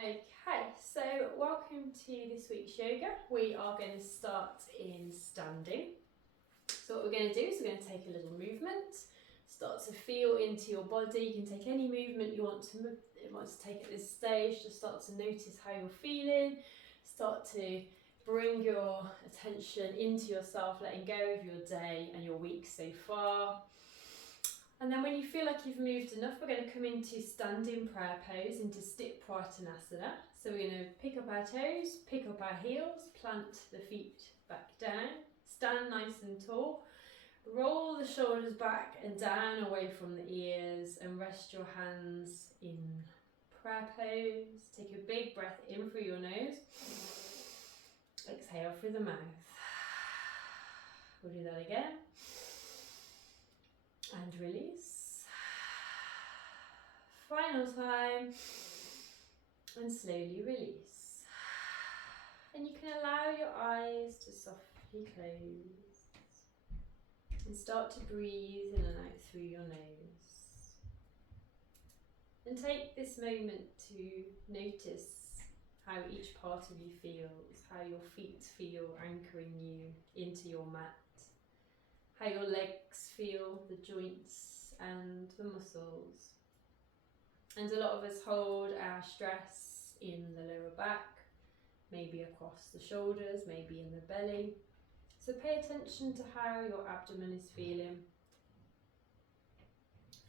Okay, so welcome to this week's yoga. We are going to start in standing. So what we're going to do is we're going to take a little movement, start to feel into your body. You can take any movement you want to take at this stage. Just start to notice how you're feeling. Start to bring your attention into yourself, letting go of your day and your week so far. And then when you feel like you've moved enough, we're going to come into standing prayer pose, into Sthit Pratanasana. So we're going to pick up our toes, pick up our heels, plant the feet back down, stand nice and tall, roll the shoulders back and down away from the ears, and rest your hands in prayer pose. Take a big breath in through your nose, exhale through the mouth. We'll do that again. And release. Final time. And slowly release. And you can allow your eyes to softly close. And start to breathe in and out through your nose. And take this moment to notice how each part of you feels, how your feet feel anchoring you into your mat. How your legs feel, the joints and the muscles. And a lot of us hold our stress in the lower back, maybe across the shoulders, maybe in the belly. So pay attention to how your abdomen is feeling.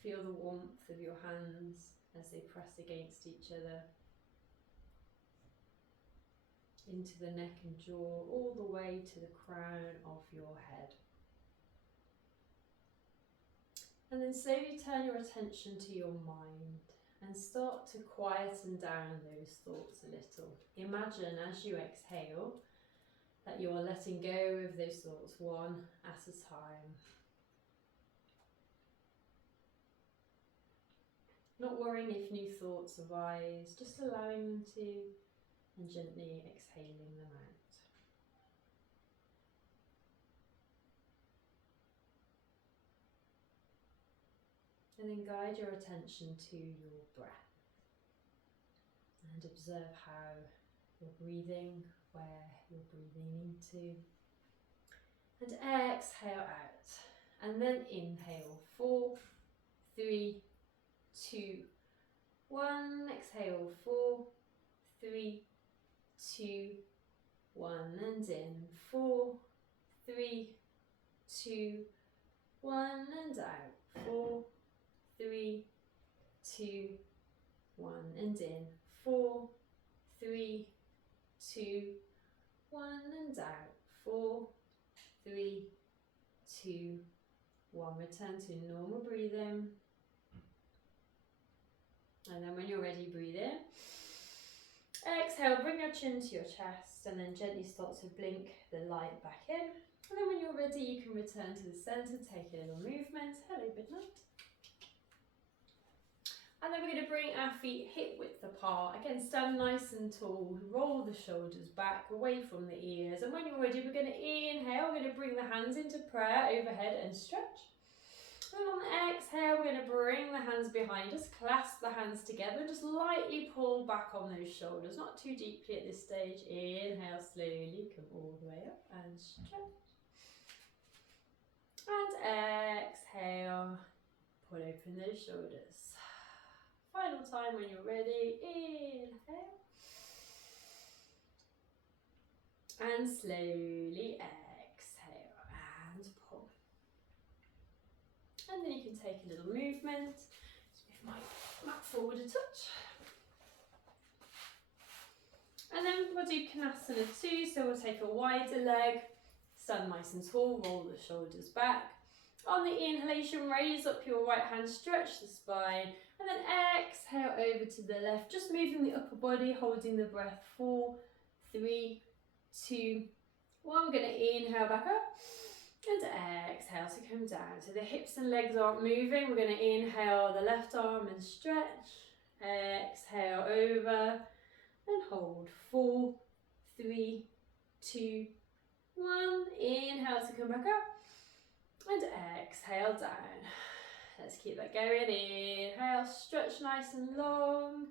Feel the warmth of your hands as they press against each other. Into the neck and jaw, all the way to the crown of your head. And then slowly turn your attention to your mind and start to quieten down those thoughts a little. Imagine as you exhale that you are letting go of those thoughts one at a time. Not worrying if new thoughts arise, just allowing them to and gently exhaling them out. And then guide your attention to your breath and observe how you're breathing, where you're breathing into. And exhale out. And then inhale. 4, 3, 2, 1. Exhale. 4, 3, 2, 1. And in. 4, 3, 2, 1. And out. 4, 3, 2, 1, and in. 4, 3, 2, 1, and out. 4, 3, 2, 1. Return to normal breathing. And then when you're ready, breathe in. Exhale, bring your chin to your chest and then gently start to blink the light back in. And then when you're ready, you can return to the centre, take a little movement. Hello, Bidnut. And then we're going to bring our feet hip width apart. Again, stand nice and tall. Roll the shoulders back away from the ears. And when you're ready, we're going to inhale. We're going to bring the hands into prayer overhead and stretch. And on the exhale, we're going to bring the hands behind us. Clasp the hands together and just lightly pull back on those shoulders. Not too deeply at this stage. Inhale slowly. Come all the way up and stretch. And exhale. Pull open those shoulders. Final time when you're ready, inhale. And slowly exhale and pull. And then you can take a little movement. Just move my mat forward a touch. And then we'll do Konasana 2, so we'll take a wider leg, stand nice and tall, roll the shoulders back. On the inhalation, raise up your right hand, stretch the spine, and then exhale over to the left, just moving the upper body, holding the breath. 4, 3, 2, 1. We're going to inhale back up and exhale to come down. So the hips and legs aren't moving. We're going to inhale the left arm and stretch. Exhale over and hold. 4, 3, 2, 1. Inhale to come back up. And exhale down. Let's keep that going. Inhale, stretch nice and long.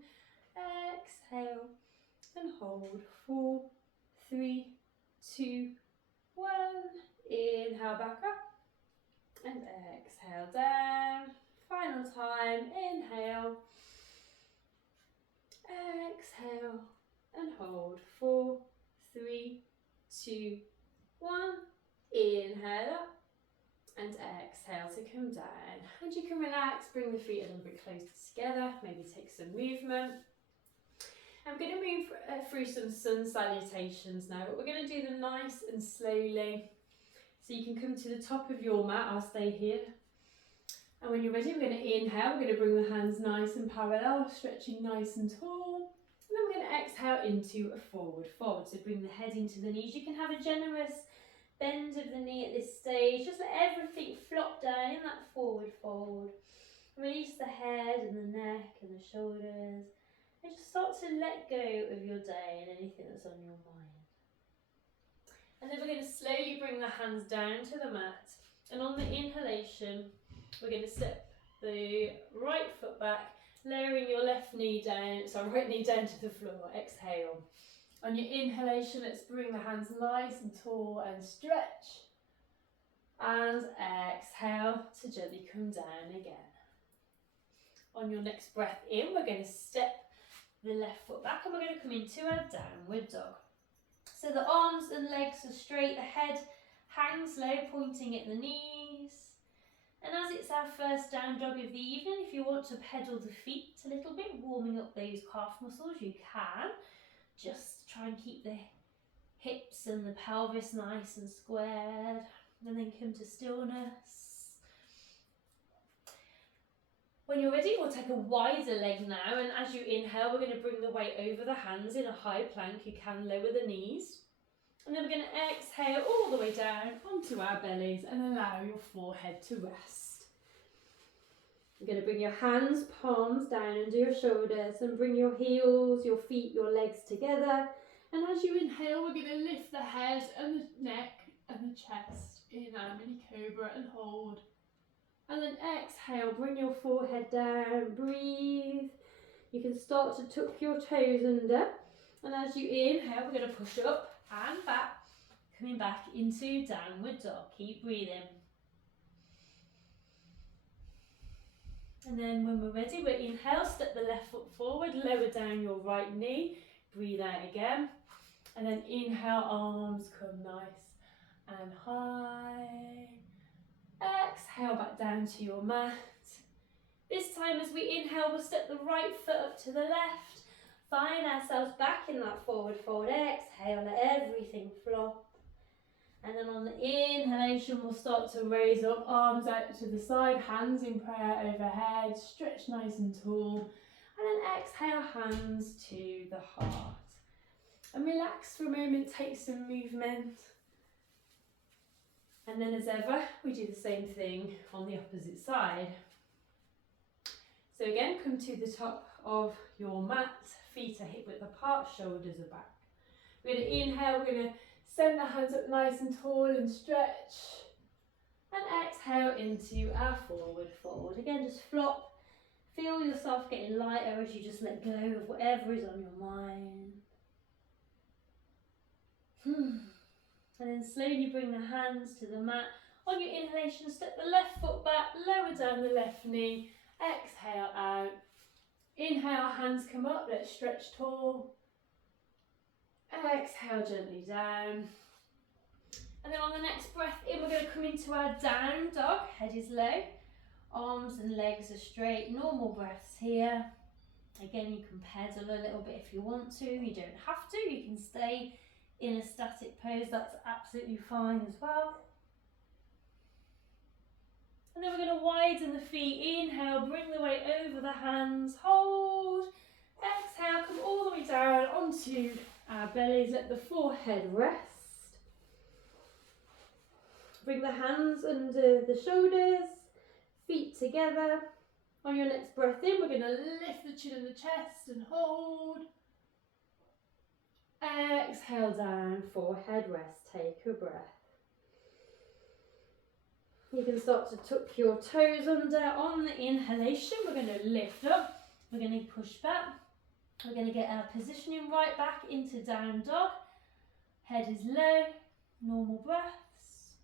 Exhale. hold. 4, 3, 2, 1. Inhale back up and exhale down. Final time, inhale, exhale and hold. 4, 3, 2, 1. Inhale up and exhale to come down. And you can relax, bring the feet a little bit closer together, maybe take some movement. I'm going to move through some sun salutations now, but we're going to do them nice and slowly. So you can come to the top of your mat, I'll stay here. And when you're ready, we're going to inhale, we're going to bring the hands nice and parallel, stretching nice and tall. And then we're going to exhale into a forward fold. So bring the head into the knees. You can have a generous bend of the knee at this stage. Just let everything flop down in that forward fold. Release the head and the neck and the shoulders. And just start to let go of your day and anything that's on your mind. And then we're going to slowly bring the hands down to the mat. And on the inhalation, we're going to step the right foot back, lowering your right knee down to the floor. Exhale. On your inhalation, let's bring the hands nice and tall and stretch. And exhale to gently come down again. On your next breath in, we're going to step the left foot back and we're going to come into a downward dog. So the arms and legs are straight, the head hangs low, pointing at the knees. And as it's our first down dog of the evening, if you want to pedal the feet a little bit, warming up those calf muscles, you can. Just try and keep the hips and the pelvis nice and squared, and then come to stillness. When you're ready, we'll take a wider leg now, and as you inhale, we're going to bring the weight over the hands in a high plank. You can lower the knees. And then we're going to exhale all the way down onto our bellies and allow your forehead to rest. You're going to bring your hands, palms down under your shoulders and bring your heels, your feet, your legs together. And as you inhale, we're going to lift the head and the neck and the chest in our mini cobra and hold. And then exhale, bring your forehead down, breathe. You can start to tuck your toes under. And as you inhale, we're going to push up and back, coming back into downward dog. Keep breathing. And then when we're ready, we inhale, step the left foot forward, lower down your right knee, breathe out again. And then inhale, arms come nice and high. Exhale back down to your mat. This time as we inhale, we'll step the right foot up to the left. Find ourselves back in that forward fold. Exhale, let everything flop. And then on the inhalation, we'll start to raise up, arms out to the side, hands in prayer overhead, stretch nice and tall. And then exhale, hands to the heart. And relax for a moment, take some movement. And then as ever, we do the same thing on the opposite side. So again, come to the top of your mat, feet are hip width apart, shoulders are back. We're going to inhale, we're going to send the hands up nice and tall and stretch. And exhale into our forward fold. Again, just flop. Feel yourself getting lighter as you just let go of whatever is on your mind. And then slowly bring the hands to the mat. On your inhalation, step the left foot back, lower down the left knee. Exhale out. Inhale, hands come up, let's stretch tall. Exhale gently down. And then on the next breath in, we're going to come into our down dog. Head is low, arms and legs are straight. Normal breaths here. Again, you can pedal a little bit if you want to. You don't have to. You can stay in a static pose. That's absolutely fine as well. And then we're going to widen the feet. Inhale, bring the weight over the hands. Hold. Exhale, come all the way down onto our bellies. Let the forehead rest. Bring the hands under the shoulders, feet together. On your next breath in, we're going to lift the chin and the chest and hold. Exhale down, forehead rest, take a breath. You can start to tuck your toes under. On the inhalation, we're going to lift up. We're going to push back. We're going to get our positioning right back into down dog. Head is low, normal breaths.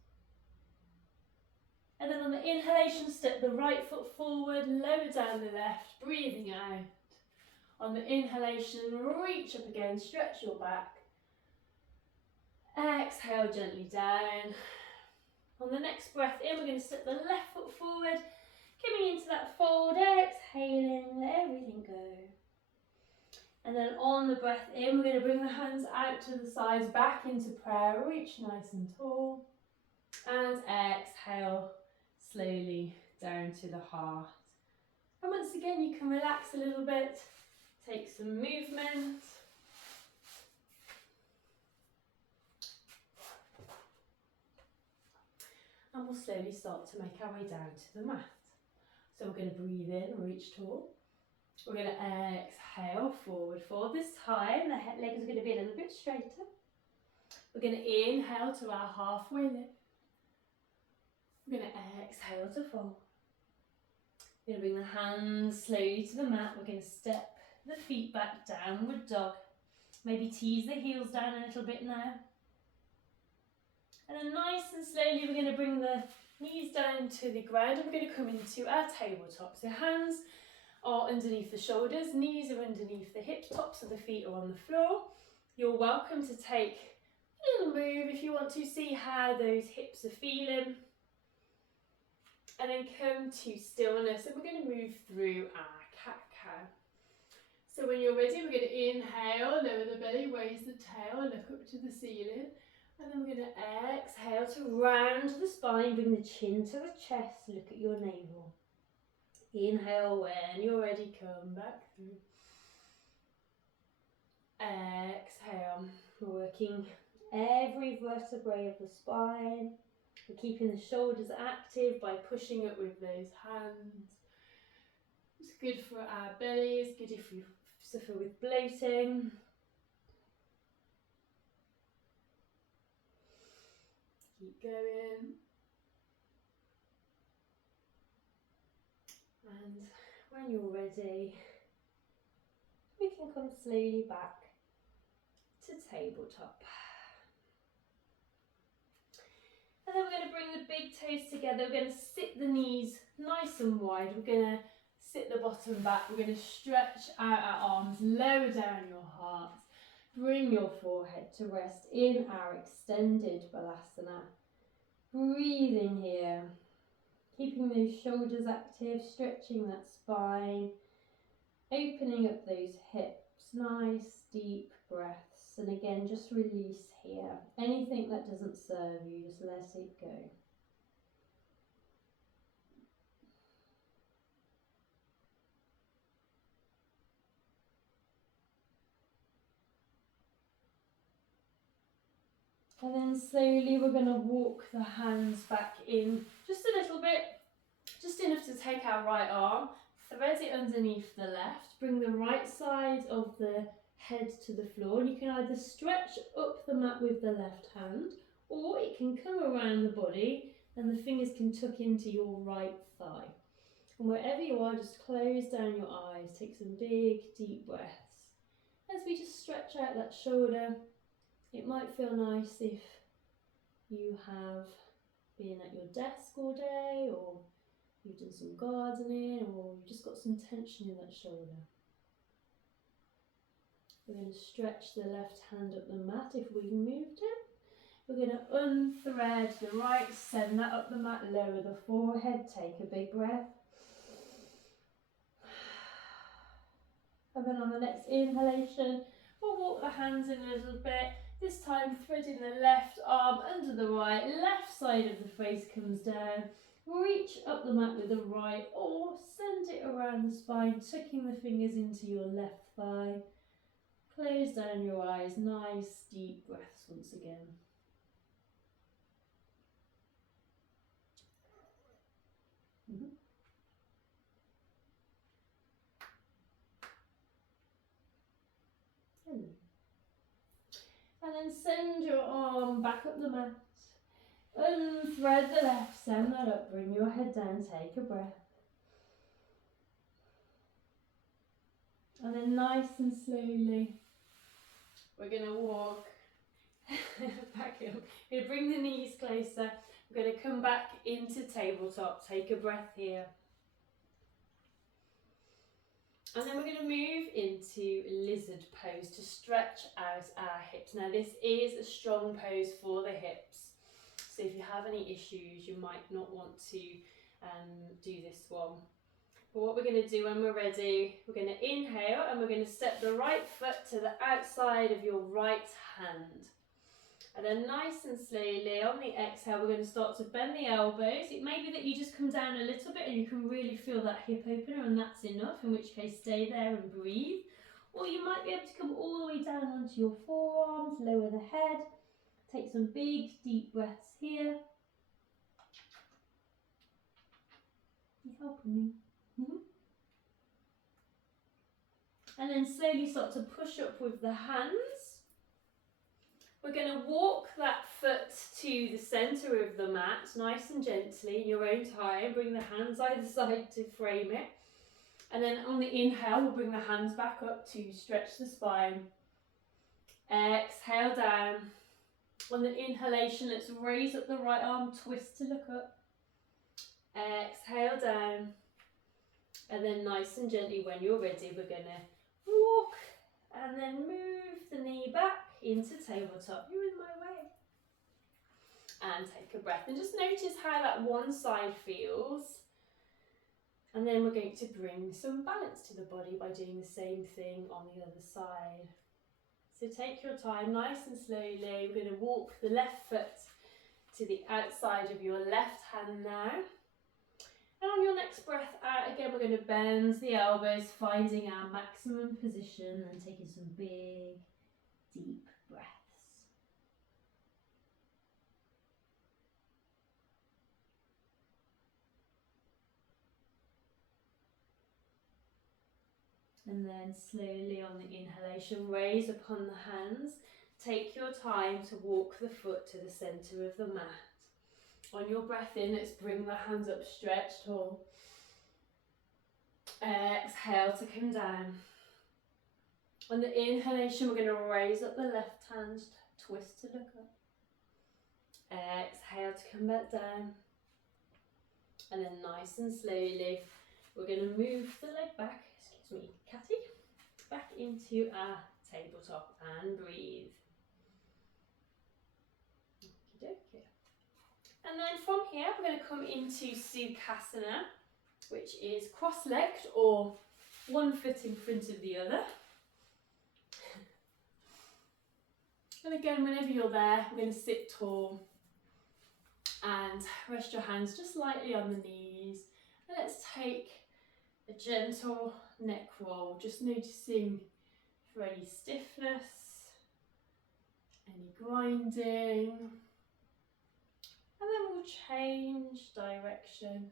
And then on the inhalation, step the right foot forward, lower down the left, breathing out. On the inhalation, reach up again, stretch your back. Exhale gently down. On the next breath in, we're going to step the left foot forward, coming into that fold, exhaling, let everything go. And then on the breath in, we're going to bring the hands out to the sides, back into prayer, reach nice and tall. And exhale, slowly down to the heart. And once again, you can relax a little bit, take some movement. And we'll slowly start to make our way down to the mat. So we're going to breathe in, reach tall. We're going to exhale, forward fold. This time, the legs are going to be a little bit straighter. We're going to inhale to our halfway lift. We're going to exhale to fold. We're going to bring the hands slowly to the mat. We're going to step the feet back, downward dog. Maybe tease the heels down a little bit now. And then nice and slowly we're going to bring the knees down to the ground and we're going to come into our tabletop. So hands are underneath the shoulders, knees are underneath the hips, tops of the feet are on the floor. You're welcome to take a little move if you want to, see how those hips are feeling. And then come to stillness and we're going to move through our cat-cow. So when you're ready, we're going to inhale, lower the belly, raise the tail, look up to the ceiling. And then we're going to exhale to round the spine, bring the chin to the chest, look at your navel. Inhale, when you're ready, come back through. Exhale, working every vertebrae of the spine. We're keeping the shoulders active by pushing up with those hands. It's good for our belly, it's good if you suffer with bloating. Keep going. And when you're ready, we can come slowly back to tabletop. And then we're going to bring the big toes together. We're going to sit the knees nice and wide. We're going to sit the bottom back. We're going to stretch out our arms, lower down your heart. Bring your forehead to rest in our extended Balasana. Breathing here. Keeping those shoulders active, stretching that spine. Opening up those hips. Nice deep breaths. And again, just release here. Anything that doesn't serve you, just let it go. And then slowly we're going to walk the hands back in just a little bit, just enough to take our right arm, thread it underneath the left, bring the right side of the head to the floor, and you can either stretch up the mat with the left hand, or it can come around the body and the fingers can tuck into your right thigh. And wherever you are, just close down your eyes, take some big deep breaths. As we just stretch out that shoulder, it might feel nice if you have been at your desk all day, or you've done some gardening, or you've just got some tension in that shoulder. We're going to stretch the left hand up the mat if we've moved it. We're going to unthread the right, send that up the mat, lower the forehead, take a big breath. And then on the next inhalation, we'll walk the hands in a little bit. This time threading the left arm under the right, left side of the face comes down. Reach up the mat with the right, or send it around the spine, tucking the fingers into your left thigh. Close down your eyes, nice deep breaths once again. And then send your arm back up the mat. Unthread the left, send that up, bring your head down, take a breath. And then nice and slowly, we're going to walk back up. We're going to bring the knees closer. We're going to come back into tabletop. Take a breath here. And then we're going to move into lizard pose to stretch out our hips. Now this is a strong pose for the hips. So if you have any issues, you might not want to do this one. But what we're going to do when we're ready, we're going to inhale and we're going to step the right foot to the outside of your right hand. And then nice and slowly on the exhale, we're going to start to bend the elbows. It may be that you just come down a little bit and you can really feel that hip opener and that's enough, in which case stay there and breathe. Or you might be able to come all the way down onto your forearms, lower the head. Take some big deep breaths here. You helping me? And then slowly start to push up with the hands. We're going to walk that foot to the centre of the mat, nice and gently in your own time. Bring the hands either side to frame it. And then on the inhale, we'll bring the hands back up to stretch the spine. Exhale down. On the inhalation, let's raise up the right arm, twist to look up. Exhale down. And then nice and gently, when you're ready, we're going to walk and then move the knee back into tabletop. You're in my way. And take a breath and just notice how that one side feels. And then we're going to bring some balance to the body by doing the same thing on the other side. So take your time, nice and slowly. We're going to walk the left foot to the outside of your left hand now. And on your next breath out, again, we're going to bend the elbows, finding our maximum position and taking some big, deep breaths. And then slowly on the inhalation, raise upon the hands. Take your time to walk the foot to the centre of the mat. On your breath in, let's bring the hands up, stretch tall. Exhale to come down. On the inhalation, we're going to raise up the left hand, twist to look up. Exhale to come back down. And then nice and slowly, we're going to move the leg back, excuse me, catty, back into our tabletop and breathe. Okey-dokey. And then from here, we're going to come into Sukhasana, which is cross-legged or one foot in front of the other. And again, whenever you're there, we're going to sit tall and rest your hands just lightly on the knees. And let's take a gentle neck roll, just noticing for any stiffness, any grinding. And then we'll change direction.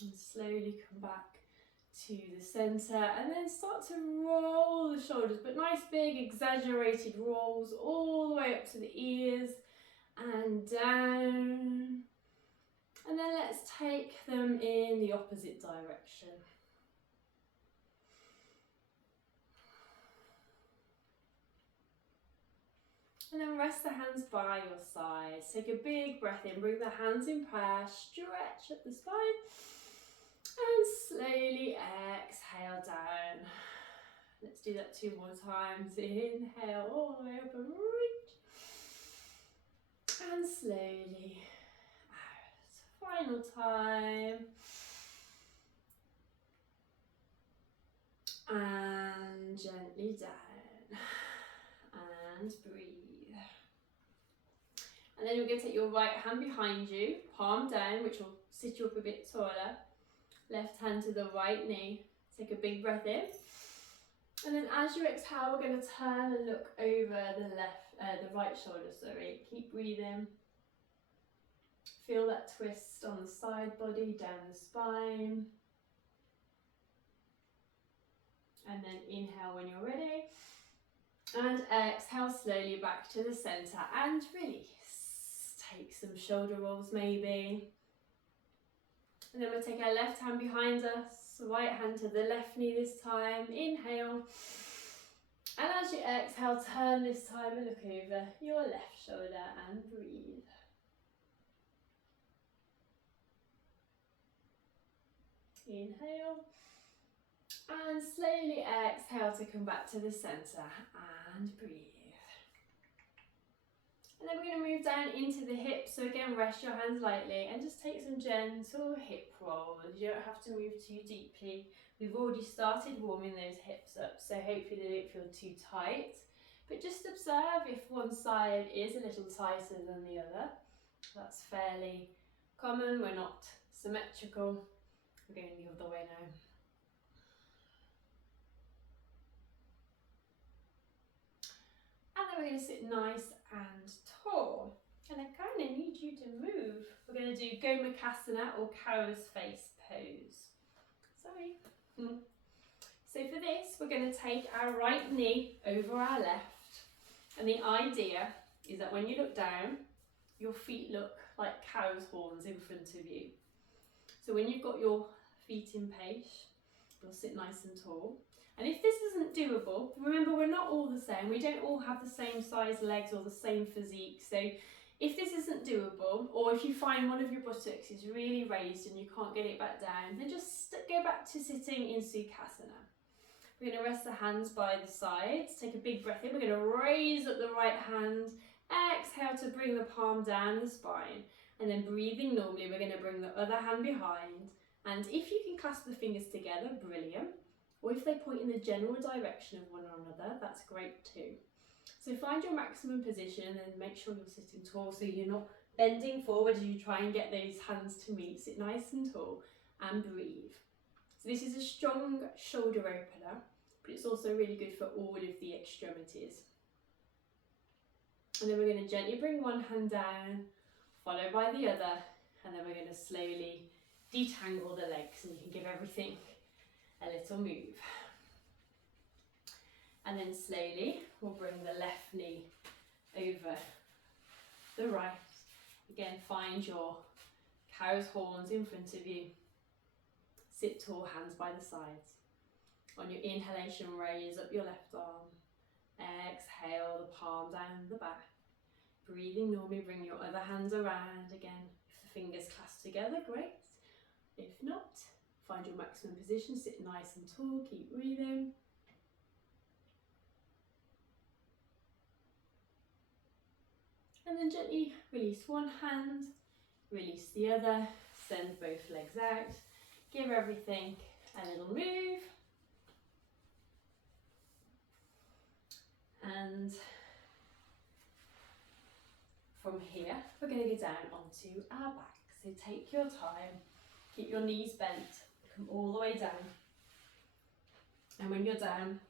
And slowly come back to the centre and then start to roll the shoulders, but nice big exaggerated rolls all the way up to the ears and down. And then let's take them in the opposite direction. And then rest the hands by your sides. Take a big breath in, bring the hands in prayer, stretch at the spine. And slowly exhale down. Let's do that 2 more times. Inhale all the way up and reach. And slowly out. Final time. And gently down. And breathe. And then you're going to take your right hand behind you, palm down, which will sit you up a bit taller. Left hand to the right knee. Take a big breath in. And then as you exhale, we're going to turn and look over the right shoulder, sorry. Keep breathing. Feel that twist on the side body, down the spine. And then inhale when you're ready. And exhale slowly back to the centre and release. take some shoulder rolls maybe. And then we'll take our left hand behind us, right hand to the left knee this time. Inhale. And as you exhale, turn this time and look over your left shoulder and breathe. Inhale. And slowly exhale to come back to the centre and breathe. And then we're going to move down into the hips. So again, rest your hands lightly and just take some gentle hip rolls. You don't have to move too deeply. We've already started warming those hips up, so hopefully they don't feel too tight. But just observe if one side is a little tighter than the other. That's fairly common. We're not symmetrical. We're going the other way now. And then we're going to sit nice and tall. And I kind of need you to move. We're going to do Gomukhasana or cow's face pose. Sorry. So for this, we're going to take our right knee over our left. And the idea is that when you look down, your feet look like cow's horns in front of you. So when you've got your feet in place, you'll sit nice and tall. And if this isn't doable, remember we're not all the same. We don't all have the same size legs or the same physique. So if this isn't doable, or if you find one of your buttocks is really raised and you can't get it back down, then just go back to sitting in Sukhasana. We're going to rest the hands by the sides. Take a big breath in. We're going to raise up the right hand. Exhale to bring the palm down the spine. And then breathing normally, we're going to bring the other hand behind. And if you can clasp the fingers together, brilliant. Or if they point in the general direction of one another, that's great too. So find your maximum position and make sure you're sitting tall so you're not bending forward as you try and get those hands to meet. Sit nice and tall and breathe. So this is a strong shoulder opener, but it's also really good for all of the extremities. And then we're going to gently bring one hand down, followed by the other, and then we're going to slowly detangle the legs and you can give everything a little move. And then slowly we'll bring the left knee over the right. Again, find your cow's horns in front of you. Sit tall, hands by the sides. On your inhalation, raise up your left arm. Exhale, the palm down the back. Breathing normally, bring your other hands around. Again, if the fingers clasp together, great. If not, find your maximum position, sit nice and tall, keep breathing. And then gently release one hand, release the other, send both legs out, give everything a little move. And from here, we're going to go down onto our back. So take your time, keep your knees bent, come all the way down. And when you're down,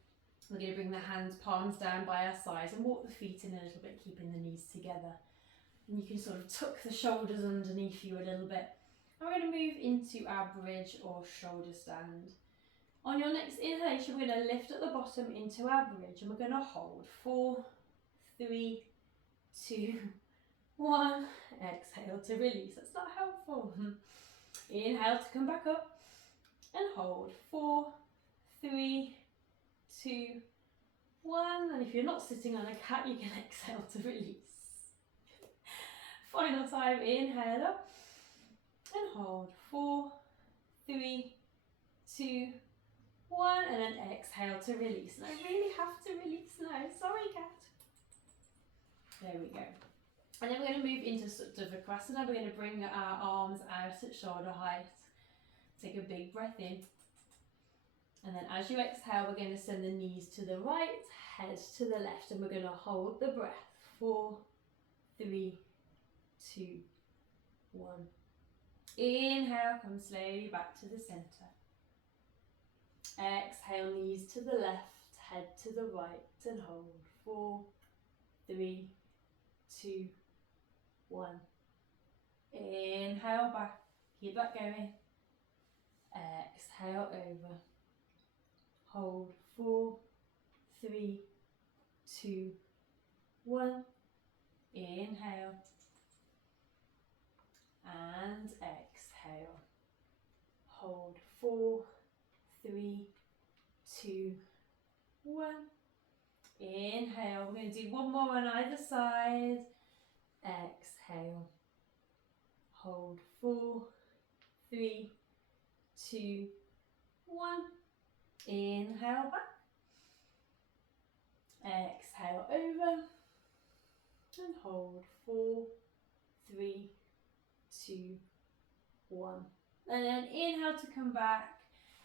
we're going to bring the hands, palms down by our sides and walk the feet in a little bit, keeping the knees together. And you can sort of tuck the shoulders underneath you a little bit. And we're going to move into our bridge or shoulder stand. On your next inhalation, we're going to lift at the bottom into our bridge and we're going to hold 4, 3, 2, 1. Exhale to release. That's not helpful. Inhale to come back up and hold 4, 3, 2, 1. And if you're not sitting on a cat, you can exhale to release. Final time, inhale up and hold 4, 3, 2, 1, and then exhale to release. And I really have to release now. Sorry, cat. There we go. And then we're going to move into Supta Vikrasana. We're going to bring our arms out at shoulder height. Take a big breath in. And then as you exhale, we're going to send the knees to the right, head to the left, and we're going to hold the breath. 4, 3, 2, 1. Inhale, come slowly back to the center. Exhale, knees to the left, head to the right, and hold. 4, 3, 2, 1. Inhale back, keep that going. Exhale over. Hold. 4, 3, 2, 1. Inhale. and exhale. Hold 4, 3, 2, 1. Inhale. We're going to do one more on either side. Exhale. Hold 4, 3, 2, 1. Inhale back. Exhale over. And hold 4, 3, 2, 1. And then inhale to come back.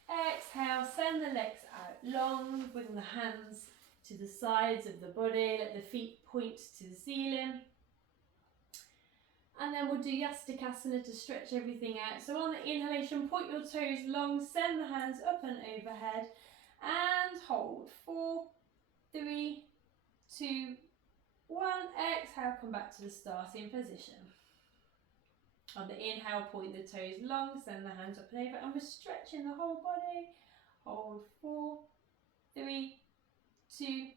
Exhale, send the legs out long. Bring the hands to the sides of the body. Let the feet point to the ceiling. And then we'll do Yastikasana to stretch everything out. So on the inhalation, point your toes long. Send the hands up and overhead. And hold 4, 3, 2, 1. Exhale, come back to the starting position. On the inhale, point the toes long, send the hands up and over, and we're stretching the whole body. Hold 4, 3, 2,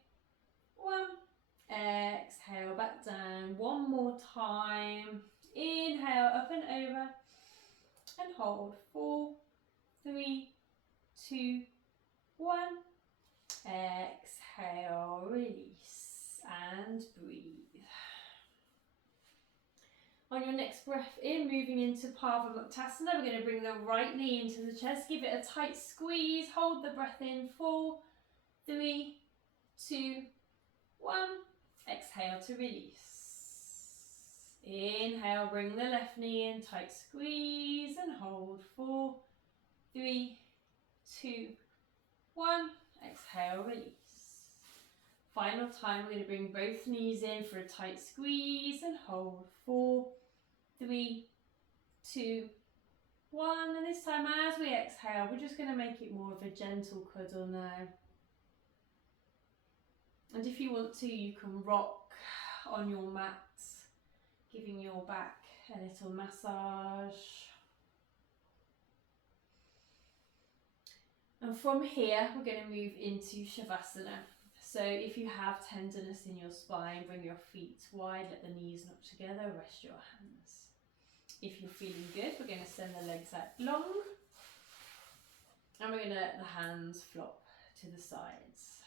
1. Exhale, back down. One more time. Inhale, up and over, and hold 4, 3, 2, 1. Exhale, release, and breathe. On your next breath in, moving into Pavamuktasana, we're going to bring the right knee into the chest, give it a tight squeeze, hold the breath in, 4, 3, 2, 1. Exhale to release. Inhale, bring the left knee in, tight squeeze, and hold 4, 3, 2, 1. Exhale, release. Final time, we're going to bring both knees in for a tight squeeze and hold 4, 3, 2, 1. And this time as we exhale, we're just going to make it more of a gentle cuddle now. And if you want to, you can rock on your mat, giving your back a little massage. And from here, we're going to move into Shavasana. So if you have tenderness in your spine, bring your feet wide, let the knees knock together, rest your hands. If you're feeling good, we're going to send the legs out long. And we're going to let the hands flop to the sides.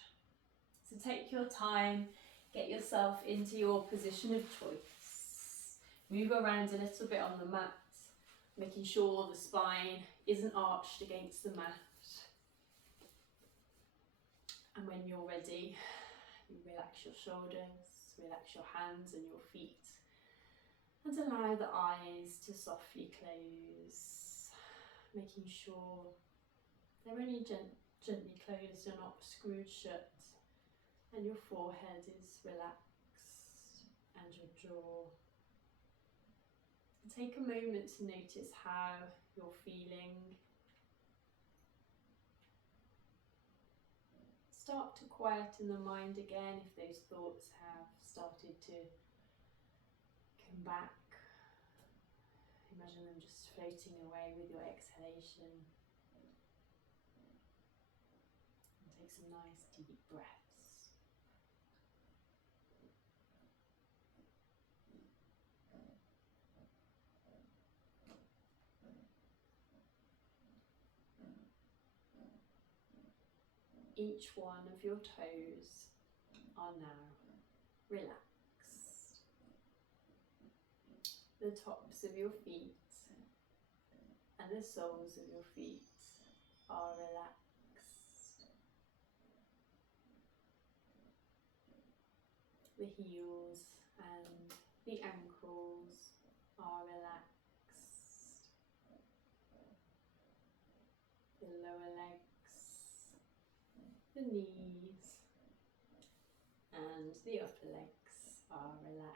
So take your time, get yourself into your position of choice. Move around a little bit on the mat, making sure the spine isn't arched against the mat. And when you're ready, you relax your shoulders, relax your hands and your feet, and allow the eyes to softly close, making sure they're only gently closed, you're not screwed shut, and your forehead is relaxed and your jaw. And take a moment to notice how you're feeling. Start to quieten the mind again if those thoughts have started to come back. Imagine them just floating away with your exhalation. And take some nice deep breaths. Each one of your toes are now relaxed. The tops of your feet and the soles of your feet are relaxed. The heels and the ankles are relaxed. The lower legs, the knees and the upper legs are relaxed.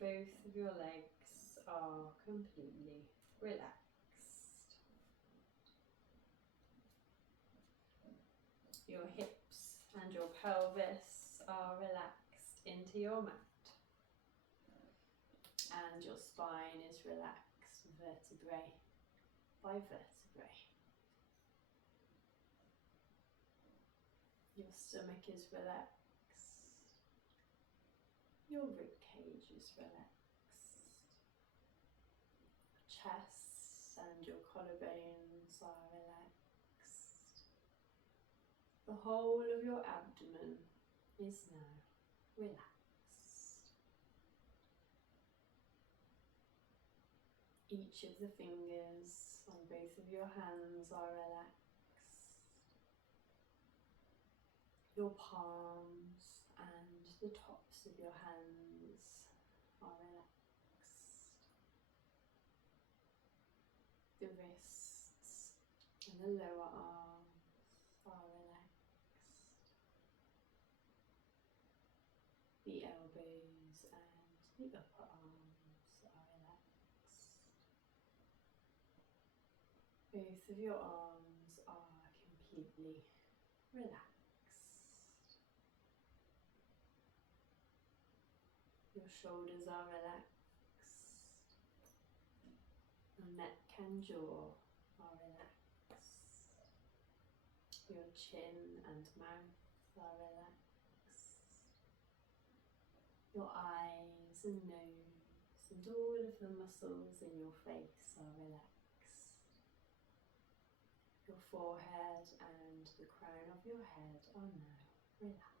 Both of your legs are completely relaxed. Your hips and your pelvis are relaxed into your mat. And your spine is relaxed vertebrae by vertebrae. Your stomach is relaxed. Your rib cage is relaxed. chest and your collarbones are relaxed. The whole of your abdomen is now relaxed. Each of the fingers on both of your hands are relaxed. Your palms and the tops of your hands are relaxed. The wrists and the lower arms are relaxed. The elbows and the upper arms are relaxed. Both of your arms are completely relaxed. Your shoulders are relaxed. Your neck and jaw are relaxed. Your chin and mouth are relaxed. Your eyes and nose and all of the muscles in your face are relaxed. Your forehead and the crown of your head are now relaxed.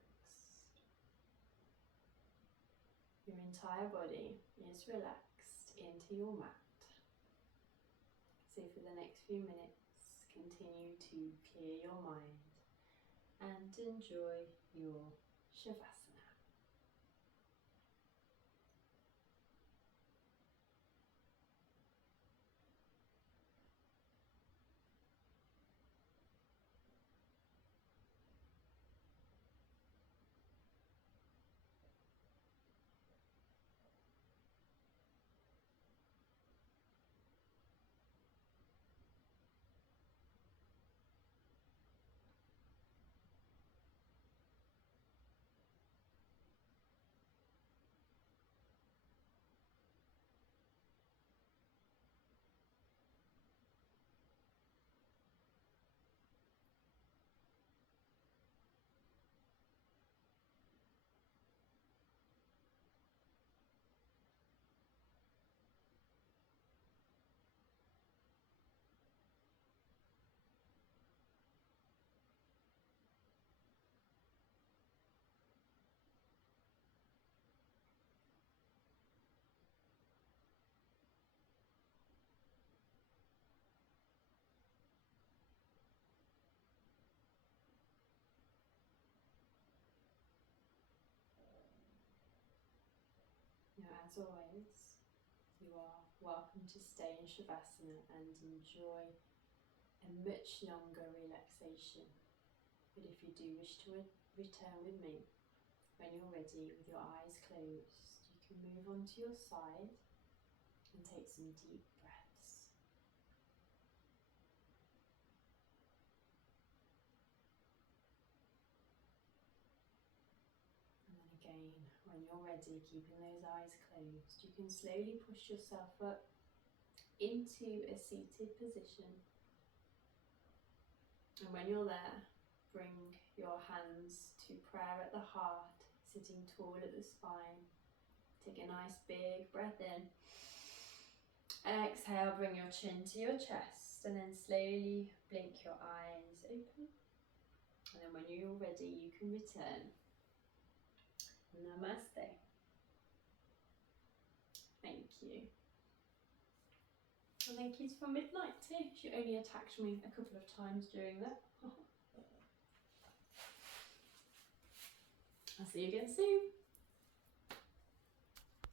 Your entire body is relaxed into your mat. So for the next few minutes, continue to clear your mind and enjoy your Shavasana. Now, as always, you are welcome to stay in Shavasana and enjoy a much longer relaxation. But if you do wish to return with me, when you're ready with your eyes closed, you can move onto your side and take some deep breaths. And then again, when you're ready, keeping those eyes closed, you can slowly push yourself up into a seated position. And when you're there, bring your hands to prayer at the heart, sitting tall at the spine. Take a nice big breath in. Exhale, bring your chin to your chest, and then slowly blink your eyes open. And then when you're ready, you can return. Namaste. Thank you. And thank you for midnight too. She only attacked me a couple of times during that. I'll see you again soon.